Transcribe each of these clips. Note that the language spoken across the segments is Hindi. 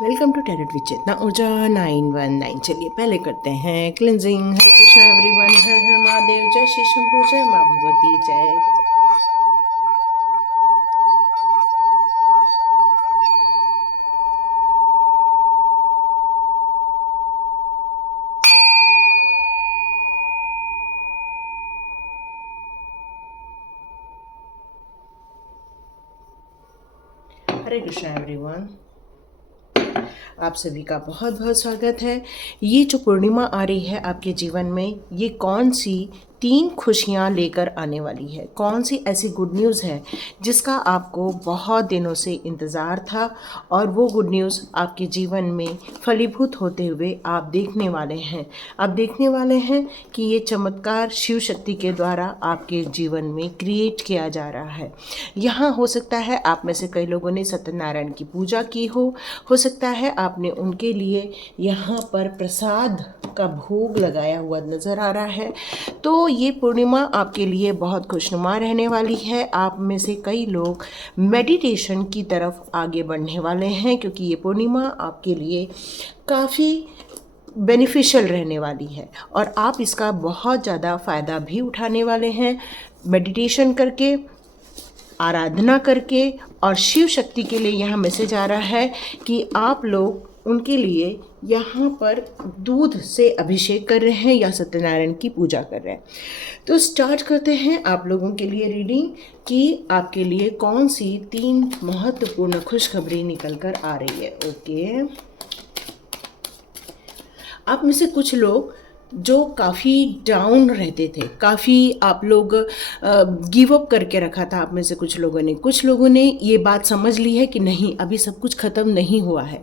वेलकम टू टैरोट विद चेतना ऊर्जा 919। चलिए पहले करते हैं क्लिनजिंग। हरे कृष्णा एवरीवन, हर हर महादेव, जय श्री शंभू, जय माँ भगवती, जय। हरे कृष्णा एवरीवन, आप सभी का बहुत बहुत स्वागत है। ये जो पूर्णिमा आ रही है आपके जीवन में, ये कौन सी 3 खुशियाँ लेकर आने वाली है? कौन सी ऐसी गुड न्यूज़ है जिसका आपको बहुत दिनों से इंतज़ार था और वो गुड न्यूज़ आपके जीवन में फलीभूत होते हुए आप देखने वाले हैं। आप देखने वाले हैं कि ये चमत्कार शिव शक्ति के द्वारा आपके जीवन में क्रिएट किया जा रहा है। यहाँ हो सकता है आप में से कई लोगों ने सत्यनारायण की पूजा की हो सकता है आपने उनके लिए यहाँ पर प्रसाद का भोग लगाया हुआ नज़र आ रहा है। तो ये पूर्णिमा आपके लिए बहुत खुशनुमा रहने वाली है। आप में से कई लोग मेडिटेशन की तरफ आगे बढ़ने वाले हैं क्योंकि ये पूर्णिमा आपके लिए काफ़ी बेनिफिशियल रहने वाली है और आप इसका बहुत ज़्यादा फ़ायदा भी उठाने वाले हैं। मेडिटेशन करके, आराधना करके और शिव शक्ति के लिए यहाँ मैसेज आ रहा है कि आप लोग उनके लिए यहाँ पर दूध से अभिषेक कर रहे हैं या सत्यनारायण की पूजा कर रहे हैं। तो स्टार्ट करते हैं आप लोगों के लिए रीडिंग कि आपके लिए कौन सी 3 महत्वपूर्ण खुशखबरी निकल कर आ रही है। ओके, आप में से कुछ लोग जो काफ़ी डाउन रहते थे, काफ़ी आप लोग गिव अप करके रखा था आप में से कुछ लोगों ने ये बात समझ ली है कि नहीं, अभी सब कुछ ख़त्म नहीं हुआ है,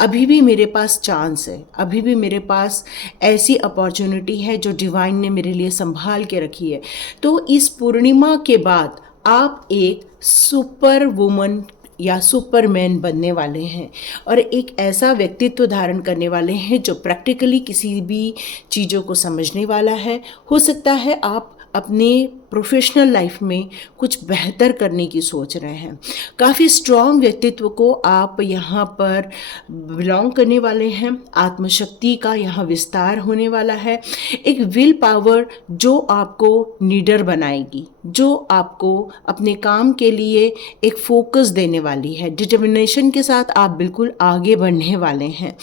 अभी भी मेरे पास चांस है, अभी भी मेरे पास ऐसी अपॉर्चुनिटी है जो डिवाइन ने मेरे लिए संभाल के रखी है। तो इस पूर्णिमा के बाद आप एक सुपर वुमन या सुपरमैन बनने वाले हैं और एक ऐसा व्यक्तित्व धारण करने वाले हैं जो प्रैक्टिकली किसी भी चीज़ों को समझने वाला है। हो सकता है आप अपने प्रोफेशनल लाइफ में कुछ बेहतर करने की सोच रहे हैं। काफ़ी स्ट्रॉन्ग व्यक्तित्व को आप यहाँ पर बिलोंग करने वाले हैं। आत्मशक्ति का यहाँ विस्तार होने वाला है। एक विल पावर जो आपको लीडर बनाएगी, जो आपको अपने काम के लिए एक फोकस देने वाली है। डिटर्मिनेशन के साथ आप बिल्कुल आगे बढ़ने वाले हैं।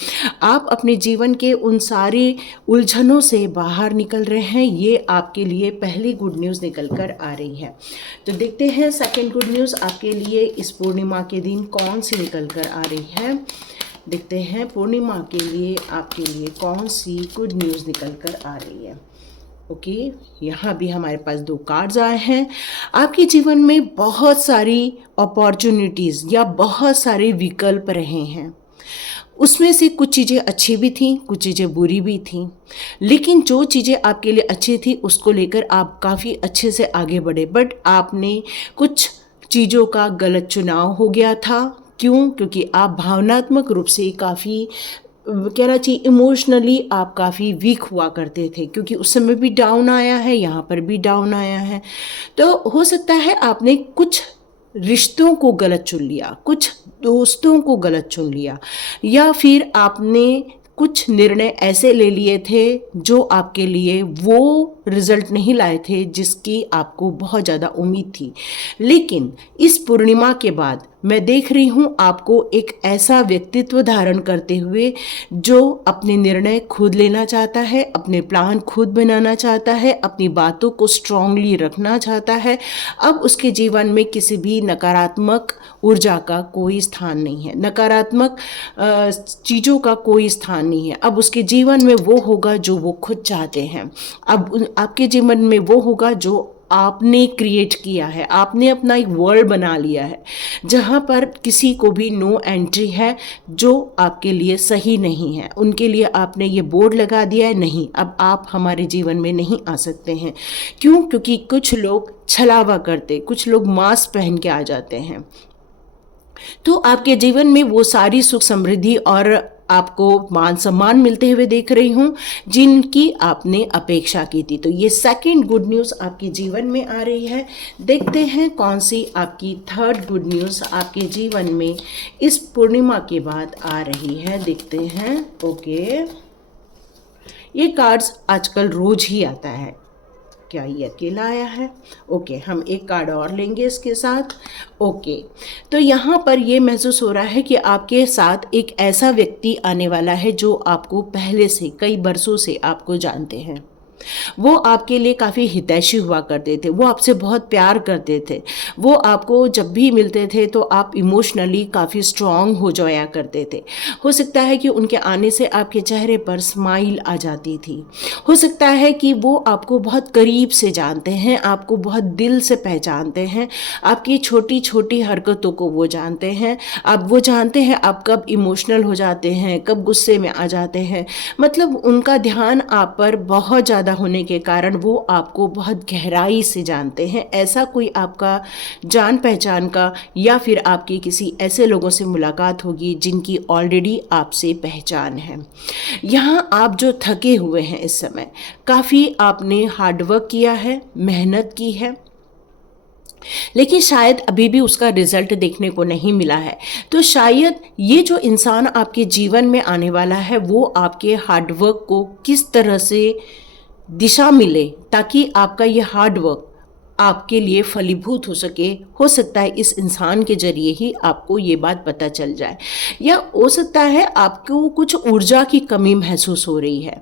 आप अपने जीवन के उन सारे उलझनों से बाहर निकल रहे हैं। ये आपके लिए पहली गुड न्यूज़ निकल कर आ रही है। तो देखते हैं सेकंड गुड न्यूज़ आपके लिए इस पूर्णिमा के दिन कौन सी निकल कर आ रही है। देखते हैं पूर्णिमा के लिए आपके लिए कौन सी गुड न्यूज़ निकल कर आ रही है। ओके, यहाँ भी हमारे पास 2 कार्ड्स आए हैं। आपके जीवन में बहुत सारी अपॉर्चुनिटीज़ या बहुत सारे विकल्प रहे हैं। उसमें से कुछ चीज़ें अच्छी भी थीं, कुछ चीज़ें बुरी भी थीं, लेकिन जो चीज़ें आपके लिए अच्छी थी उसको लेकर आप काफ़ी अच्छे से आगे बढ़े। बट आपने कुछ चीज़ों का गलत चुनाव हो गया था। क्यों? क्योंकि आप भावनात्मक रूप से काफ़ी कहना चाहिए इमोशनली आप काफ़ी वीक हुआ करते थे, क्योंकि उस समय भी डाउन आया है, यहाँ पर भी डाउन आया है। तो हो सकता है आपने कुछ रिश्तों को गलत चुन लिया, कुछ दोस्तों को गलत चुन लिया, या फिर आपने कुछ निर्णय ऐसे ले लिए थे जो आपके लिए वो रिजल्ट नहीं लाए थे जिसकी आपको बहुत ज़्यादा उम्मीद थी। लेकिन इस पूर्णिमा के बाद मैं देख रही हूँ आपको एक ऐसा व्यक्तित्व धारण करते हुए जो अपने निर्णय खुद लेना चाहता है, अपने प्लान खुद बनाना चाहता है, अपनी बातों को स्ट्रांगली रखना चाहता है। अब उसके जीवन में किसी भी नकारात्मक ऊर्जा का कोई स्थान नहीं है, नकारात्मक चीज़ों का कोई स्थान नहीं है। अब उसके जीवन में वो होगा जो वो खुद चाहते हैं। अब आपके जीवन में वो होगा जो आपने क्रिएट किया है। आपने अपना एक वर्ल्ड बना लिया है जहाँ पर किसी को भी नो एंट्री है जो आपके लिए सही नहीं है। उनके लिए आपने ये बोर्ड लगा दिया है, नहीं, अब आप हमारे जीवन में नहीं आ सकते हैं। क्यों? क्योंकि कुछ लोग छलावा करते, कुछ लोग मास्क पहन के आ जाते हैं। तो आपके जीवन में वो सारी सुख समृद्धि और आपको मान सम्मान मिलते हुए देख रही हूँ जिनकी आपने अपेक्षा की थी। तो ये सेकंड गुड न्यूज़ आपके जीवन में आ रही है। देखते हैं कौन सी आपकी थर्ड गुड न्यूज़ आपके जीवन में इस पूर्णिमा के बाद आ रही है। देखते हैं। ओके, ये कार्ड्स आजकल रोज ही आता है। क्या ये अकेला आया है? ओके, हम एक कार्ड और लेंगे इसके साथ। ओके, तो यहाँ पर ये महसूस हो रहा है कि आपके साथ एक ऐसा व्यक्ति आने वाला है जो आपको पहले से कई बरसों से आपको जानते हैं। वो आपके लिए काफ़ी हितैषी हुआ करते थे, वो आपसे बहुत प्यार करते थे, वो आपको जब भी मिलते थे तो आप इमोशनली काफ़ी स्ट्रांग हो जाया करते थे। हो सकता है कि उनके आने से आपके चेहरे पर स्माइल आ जाती थी। हो सकता है कि वो आपको बहुत करीब से जानते हैं, आपको बहुत दिल से पहचानते हैं, आपकी छोटी छोटी हरकतों को वो जानते हैं। वो जानते हैं आप कब इमोशनल हो जाते हैं, कब गुस्से में आ जाते हैं। मतलब उनका ध्यान आप पर बहुत ज़्यादा होने के कारण वो आपको बहुत गहराई से जानते हैं। ऐसा कोई आपका जान पहचान का या फिर आपके किसी ऐसे लोगों से मुलाकात होगी जिनकी ऑलरेडी आपसे पहचान है। यहाँ आप जो थके हुए हैं इस समय, काफ़ी आपने हार्डवर्क किया है, मेहनत की है, लेकिन शायद अभी भी उसका रिजल्ट देखने को नहीं मिला है। तो शायद ये जो इंसान आपके जीवन में आने वाला है वो आपके हार्डवर्क को किस तरह से दिशा मिले ताकि आपका ये हार्डवर्क आपके लिए फलीभूत हो सके। हो सकता है इस इंसान के जरिए ही आपको ये बात पता चल जाए, या हो सकता है आपको कुछ ऊर्जा की कमी महसूस हो रही है,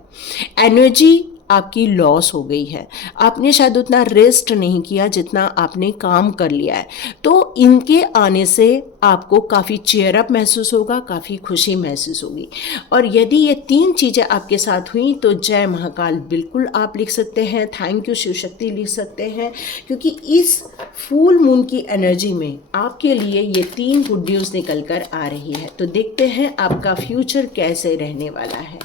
एनर्जी आपकी लॉस हो गई है, आपने शायद उतना रेस्ट नहीं किया जितना आपने काम कर लिया है। तो इनके आने से आपको काफ़ी चेयर अप महसूस होगा, काफ़ी खुशी महसूस होगी। और यदि ये तीन चीज़ें आपके साथ हुई तो जय महाकाल बिल्कुल आप लिख सकते हैं, थैंक यू शिव शक्ति लिख सकते हैं, क्योंकि इस फुल मून की एनर्जी में आपके लिए ये तीन गुड न्यूज़ निकल कर आ रही है। तो देखते हैं आपका फ्यूचर कैसे रहने वाला है।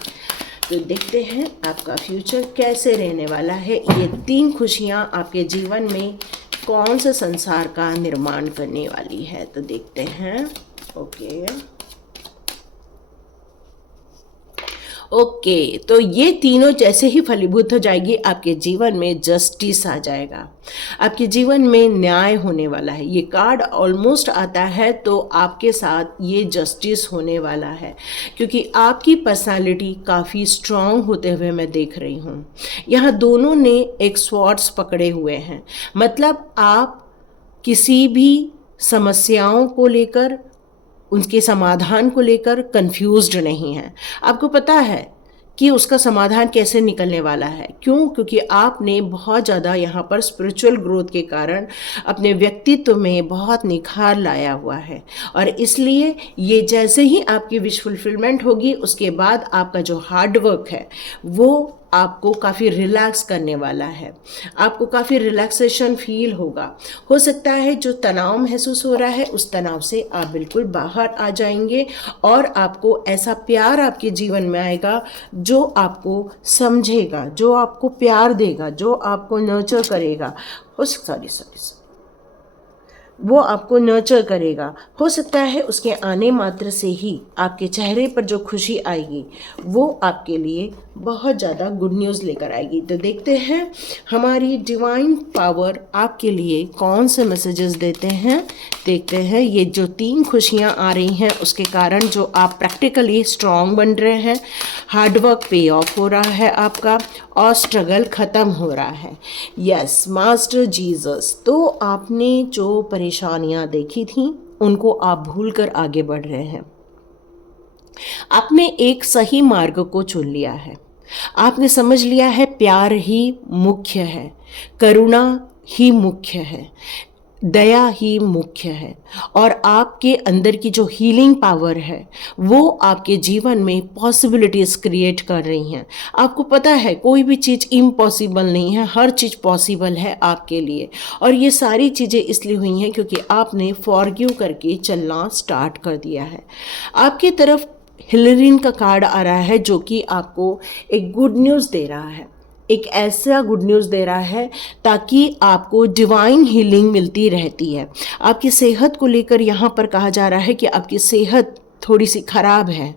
तो देखते हैं आपका फ्यूचर कैसे रहने वाला है। ये तीन खुशियाँ आपके जीवन में कौन से संसार का निर्माण करने वाली है। तो देखते हैं। ओके, तो ये तीनों जैसे ही फलीभूत हो जाएगी आपके जीवन में जस्टिस आ जाएगा, आपके जीवन में न्याय होने वाला है। ये कार्ड ऑलमोस्ट आता है तो आपके साथ ये जस्टिस होने वाला है, क्योंकि आपकी पर्सनालिटी काफ़ी स्ट्रांग होते हुए मैं देख रही हूँ। यहाँ दोनों ने एक स्वॉर्ड्स पकड़े हुए हैं, मतलब आप किसी भी समस्याओं को लेकर, उनके समाधान को लेकर कंफ्यूज्ड नहीं हैं। आपको पता है कि उसका समाधान कैसे निकलने वाला है। क्यों? क्योंकि आपने बहुत ज़्यादा यहाँ पर स्पिरिचुअल ग्रोथ के कारण अपने व्यक्तित्व में बहुत निखार लाया हुआ है, और इसलिए ये जैसे ही आपकी विश फुलफिलमेंट होगी उसके बाद आपका जो हार्ड वर्क है वो आपको काफ़ी रिलैक्स करने वाला है, आपको काफ़ी रिलैक्सेशन फील होगा। हो सकता है जो तनाव महसूस हो रहा है उस तनाव से आप बिल्कुल बाहर आ जाएंगे, और आपको ऐसा प्यार आपके जीवन में आएगा जो आपको समझेगा, जो आपको प्यार देगा, जो आपको नर्चर करेगा। वो आपको नर्चर करेगा। हो सकता है उसके आने मात्र से ही आपके चेहरे पर जो खुशी आएगी वो आपके लिए बहुत ज़्यादा गुड न्यूज़ लेकर आएगी। तो देखते हैं हमारी डिवाइन पावर आपके लिए कौन से मैसेजेस देते हैं। देखते हैं ये जो तीन खुशियाँ आ रही हैं उसके कारण जो आप प्रैक्टिकली स्ट्रांग बन रहे हैं, हार्डवर्क पे ऑफ हो रहा है आपका, और स्ट्रगल ख़त्म हो रहा है। यस मास्टर जीसस, तो आपने जो परेशानियां देखी थी उनको आप भूलकर आगे बढ़ रहे हैं। आपने एक सही मार्ग को चुन लिया है। आपने समझ लिया है प्यार ही मुख्य है, करुणा ही मुख्य है, दया ही मुख्य है, और आपके अंदर की जो हीलिंग पावर है वो आपके जीवन में पॉसिबिलिटीज़ क्रिएट कर रही हैं। आपको पता है कोई भी चीज़ इम्पॉसिबल नहीं है, हर चीज़ पॉसिबल है आपके लिए, और ये सारी चीज़ें इसलिए हुई हैं क्योंकि आपने फॉरगिव करके चलना स्टार्ट कर दिया है। आपकी तरफ हिलरिन का कार्ड आ रहा है जो कि आपको एक गुड न्यूज़ दे रहा है, एक ऐसा गुड न्यूज़ दे रहा है ताकि आपको डिवाइन हीलिंग मिलती रहती है। आपकी सेहत को लेकर यहाँ पर कहा जा रहा है कि आपकी सेहत थोड़ी सी खराब है,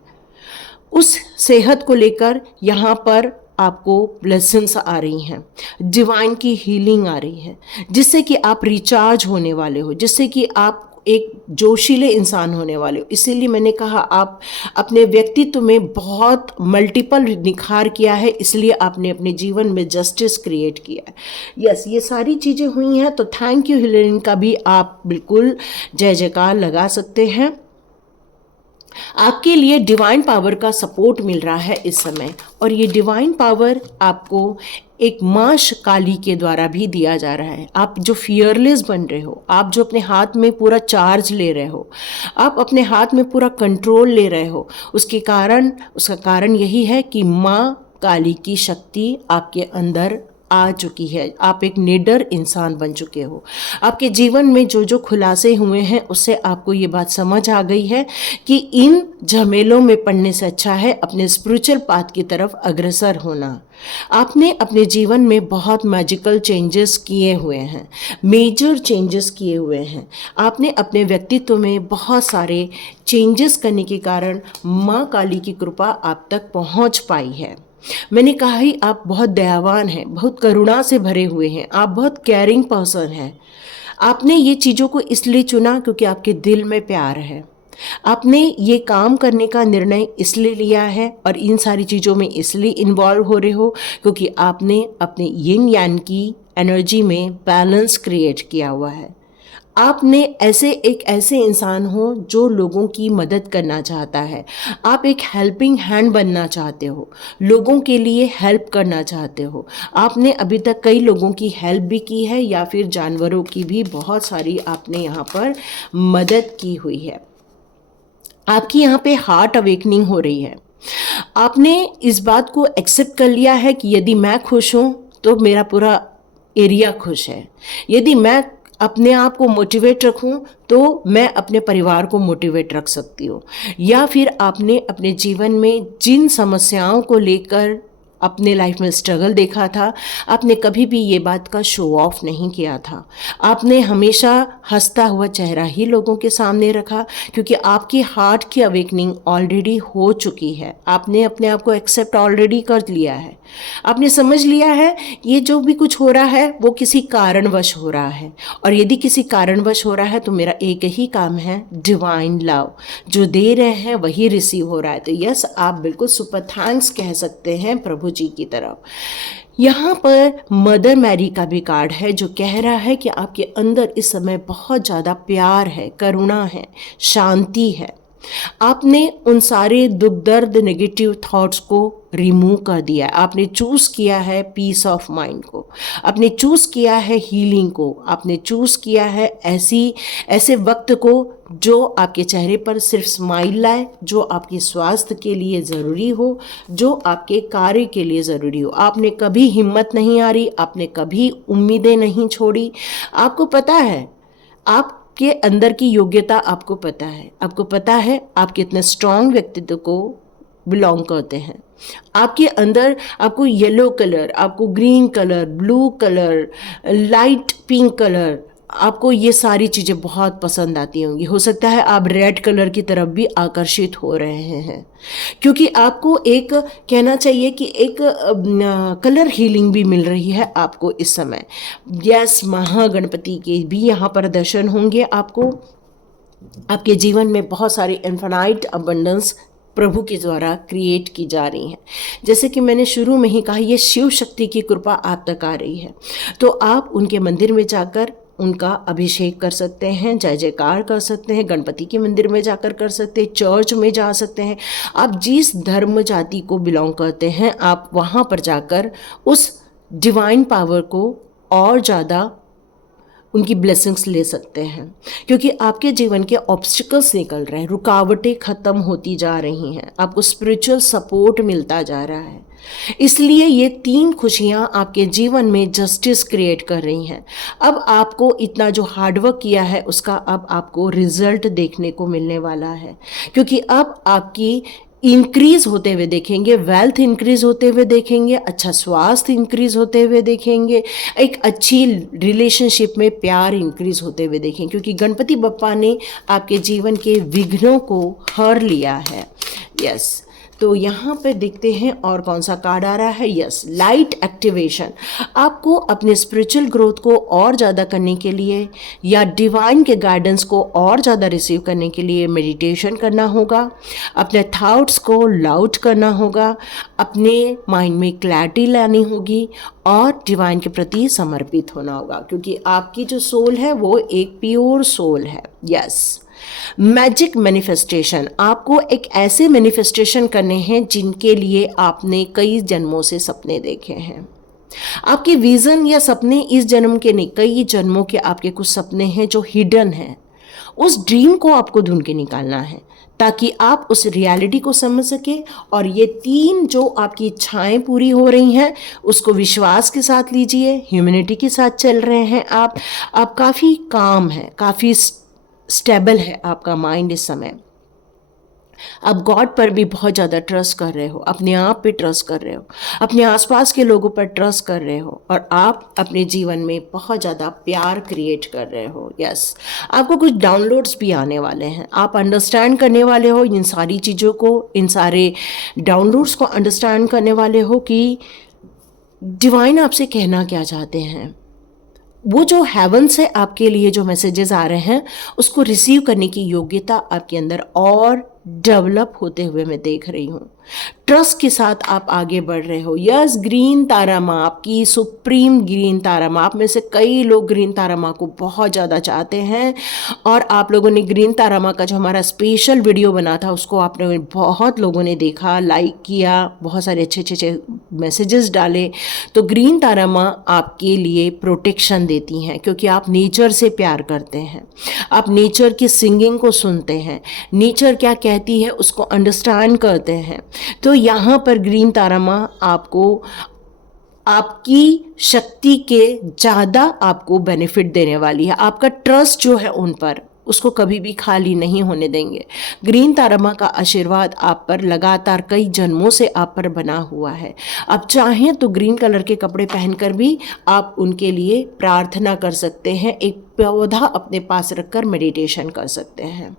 उस सेहत को लेकर यहाँ पर आपको ब्लेसिंग्स आ रही हैं, डिवाइन की हीलिंग आ रही है, जिससे कि आप रिचार्ज होने वाले हो, जिससे कि आप एक जोशीले इंसान होने वाले हो। इसीलिए मैंने कहा आप अपने व्यक्तित्व में बहुत मल्टीपल निखार किया है, इसलिए आपने अपने जीवन में जस्टिस क्रिएट किया है। यस, ये सारी चीज़ें हुई हैं, तो थैंक यू हिलेरिन का भी आप बिल्कुल जय जयकार लगा सकते हैं। आपके लिए डिवाइन पावर का सपोर्ट मिल रहा है इस समय, और ये डिवाइन पावर आपको एक माँ काली के द्वारा भी दिया जा रहा है। आप जो फियरलेस बन रहे हो, आप जो अपने हाथ में पूरा चार्ज ले रहे हो, आप अपने हाथ में पूरा कंट्रोल ले रहे हो, उसका कारण यही है कि माँ काली की शक्ति आपके अंदर आ चुकी है। आप एक निडर इंसान बन चुके हो। आपके जीवन में जो जो खुलासे हुए हैं, उससे आपको ये बात समझ आ गई है कि इन झमेलों में पड़ने से अच्छा है अपने स्पिरिचुअल पाथ की तरफ अग्रसर होना। आपने अपने जीवन में बहुत मैजिकल चेंजेस किए हुए हैं, मेजर चेंजेस किए हुए हैं। आपने अपने व्यक्तित्व में बहुत सारे चेंजेस करने के कारण माँ काली की कृपा आप तक पहुँच पाई है। मैंने कहा ही आप बहुत दयावान हैं, बहुत करुणा से भरे हुए हैं, आप बहुत केयरिंग पर्सन हैं। आपने ये चीज़ों को इसलिए चुना क्योंकि आपके दिल में प्यार है। आपने ये काम करने का निर्णय इसलिए लिया है और इन सारी चीज़ों में इसलिए इन्वॉल्व हो रहे हो क्योंकि आपने अपने यिन यान की एनर्जी में बैलेंस क्रिएट किया हुआ है। आपने ऐसे इंसान हो जो लोगों की मदद करना चाहता है। आप एक हेल्पिंग हैंड बनना चाहते हो, लोगों के लिए हेल्प करना चाहते हो। आपने अभी तक कई लोगों की हेल्प भी की है या फिर जानवरों की भी बहुत सारी आपने यहाँ पर मदद की हुई है। आपकी यहाँ पे हार्ट अवेकनिंग हो रही है। आपने इस बात को एक्सेप्ट कर लिया है कि यदि मैं खुश हूँ तो मेरा पूरा एरिया खुश है। यदि मैं अपने आप को मोटिवेट रखूं तो मैं अपने परिवार को मोटिवेट रख सकती हूँ। या फिर आपने अपने जीवन में जिन समस्याओं को लेकर अपने लाइफ में स्ट्रगल देखा था, आपने कभी भी ये बात का शो ऑफ नहीं किया था। आपने हमेशा हंसता हुआ चेहरा ही लोगों के सामने रखा क्योंकि आपकी हार्ट की अवेकनिंग ऑलरेडी हो चुकी है। आपने अपने आप को एक्सेप्ट ऑलरेडी कर लिया है। आपने समझ लिया है ये जो भी कुछ हो रहा है वो किसी कारणवश हो रहा है, और यदि किसी कारणवश हो रहा है तो मेरा एक ही काम है, डिवाइन लव। जो दे रहे हैं वही रिसीव हो रहा है। तो यस, आप बिल्कुल सुपर थैंक्स कह सकते हैं प्रभु जी की तरफ। यहाँ पर मदर मैरी का भी कार्ड है जो कह रहा है कि आपके अंदर इस समय बहुत ज़्यादा प्यार है, करुणा है, शांति है। आपने उन सारे दुख दर्द नेगेटिव थॉट्स को रिमूव कर दिया है। आपने चूज़ किया है पीस ऑफ माइंड को, आपने चूज़ किया है हीलिंग को, आपने चूज़ किया है ऐसे वक्त को जो आपके चेहरे पर सिर्फ स्माइल लाए, जो आपके स्वास्थ्य के लिए ज़रूरी हो, जो आपके कार्य के लिए ज़रूरी हो। आपने कभी हिम्मत नहीं हारी, आपने कभी उम्मीदें नहीं छोड़ी। आपको पता है आपके अंदर की योग्यता, आपको पता है, आप कितने स्ट्रांग व्यक्तित्व को बिलोंग करते हैं। आपके अंदर आपको येलो कलर, आपको green colour, blue colour, light pink colour, आपको ये सारी चीज़ें बहुत पसंद आती होंगी। हो सकता है आप रेड कलर की तरफ भी आकर्षित हो रहे हैं क्योंकि आपको एक कहना चाहिए कि एक कलर हीलिंग भी मिल रही है आपको इस समय। यस, महागणपति के भी यहाँ पर दर्शन होंगे आपको। आपके जीवन में बहुत सारी इन्फिनाइट अबंडेंस प्रभु के द्वारा क्रिएट की जा रही हैं। जैसे कि मैंने शुरू में ही कहा, ये शिव शक्ति की कृपा आप तक आ रही है, तो आप उनके मंदिर में जाकर उनका अभिषेक कर सकते हैं, जय जयकार कर सकते हैं, गणपति के मंदिर में जाकर कर सकते हैं, चर्च में जा सकते हैं। आप जिस धर्म जाति को बिलोंग करते हैं, आप वहाँ पर जाकर उस डिवाइन पावर को और ज़्यादा उनकी ब्लेसिंग्स ले सकते हैं क्योंकि आपके जीवन के ऑब्स्टिकल्स निकल रहे हैं, रुकावटें ख़त्म होती जा रही हैं, आपको स्पिरिचुअल सपोर्ट मिलता जा रहा है। इसलिए ये 3 खुशियाँ आपके जीवन में जस्टिस क्रिएट कर रही हैं। अब आपको इतना जो हार्डवर्क किया है उसका अब आपको रिजल्ट देखने को मिलने वाला है क्योंकि अब आपकी इंक्रीज होते हुए देखेंगे, वेल्थ इंक्रीज होते हुए देखेंगे, अच्छा स्वास्थ्य इंक्रीज होते हुए देखेंगे, एक अच्छी रिलेशनशिप में प्यार इंक्रीज होते हुए देखेंगे क्योंकि गणपति बप्पा ने आपके जीवन के विघ्नों को हर लिया है। यस, तो यहाँ पे देखते हैं और कौन सा कार्ड आ रहा है। Yes, light activation. आपको अपने स्पिरिचुअल ग्रोथ को और ज़्यादा करने के लिए या डिवाइन के गाइडेंस को और ज़्यादा रिसीव करने के लिए मेडिटेशन करना होगा, अपने थॉट्स को लाउड करना होगा, अपने माइंड में क्लैरिटी लानी होगी और डिवाइन के प्रति समर्पित होना होगा, क्योंकि आपकी जो सोल है वो एक प्योर सोल है। Yes, magic manifestation. आपको एक ऐसे मैनिफेस्टेशन करने हैं जिनके लिए आपने कई जन्मों से सपने देखे हैं। आपके विजन या सपने इस जन्म के नहीं, कई जन्मों के आपके कुछ सपने हैं जो हिडन हैं। उस ड्रीम को आपको ढूंढ के निकालना है ताकि आप उस रियलिटी को समझ सके। और ये 3 जो आपकी इच्छाएं पूरी हो रही हैं उसको विश्वास के साथ लीजिए, ह्यूमैनिटी के साथ चल रहे हैं आप काफ़ी काम है, काफ़ी स्टेबल है आपका माइंड इस समय। आप गॉड पर भी बहुत ज़्यादा ट्रस्ट कर रहे हो, अपने आप पे ट्रस्ट कर रहे हो, अपने आसपास के लोगों पर ट्रस्ट कर रहे हो और आप अपने जीवन में बहुत ज़्यादा प्यार क्रिएट कर रहे हो। यस, आपको कुछ डाउनलोड्स भी आने वाले हैं। आप अंडरस्टैंड करने वाले हो इन सारी चीज़ों को, इन सारे डाउनलोड्स को अंडरस्टैंड करने वाले हो कि डिवाइन आपसे कहना क्या चाहते हैं। वो जो हेवन से आपके लिए जो मैसेजेस आ रहे हैं उसको रिसीव करने की योग्यता आपके अंदर और डेवलप होते हुए मैं देख रही हूँ। ट्रस्ट के साथ आप आगे बढ़ रहे हो। यस, ग्रीन तारा माँ, आपकी सुप्रीम ग्रीन तारा माँ। आप में से कई लोग ग्रीन तारा माँ को बहुत ज़्यादा चाहते हैं और आप लोगों ने ग्रीन तारा माँ का जो हमारा स्पेशल वीडियो बना था उसको आपने बहुत लोगों ने देखा, लाइक किया, बहुत सारे अच्छे अच्छे मैसेजेस डाले। तो ग्रीन तारा माँ आपके लिए प्रोटेक्शन देती हैं क्योंकि आप नेचर से प्यार करते हैं, आप नेचर की सिंगिंग को सुनते हैं, नेचर क्या कहती है उसको अंडरस्टैंड करते हैं। तो यहाँ पर ग्रीन तारा माँ आपको आपकी शक्ति के ज़्यादा आपको बेनिफिट देने वाली है। आपका ट्रस्ट जो है उन पर, उसको कभी भी खाली नहीं होने देंगे। ग्रीन तारा माँ का आशीर्वाद आप पर लगातार कई जन्मों से आप पर बना हुआ है। आप चाहें तो ग्रीन कलर के कपड़े पहनकर भी आप उनके लिए प्रार्थना कर सकते हैं, एक पौधा अपने पास रखकर मेडिटेशन कर सकते हैं।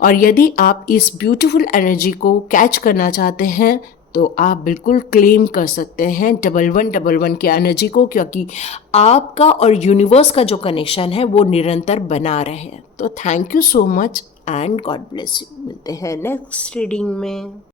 और यदि आप इस ब्यूटीफुल एनर्जी को कैच करना चाहते हैं तो आप बिल्कुल क्लेम कर सकते हैं 1111 की एनर्जी को, क्योंकि आपका और यूनिवर्स का जो कनेक्शन है वो निरंतर बना रहे। तो thank you so much and God bless you. मिलते हैं नेक्स्ट रीडिंग में।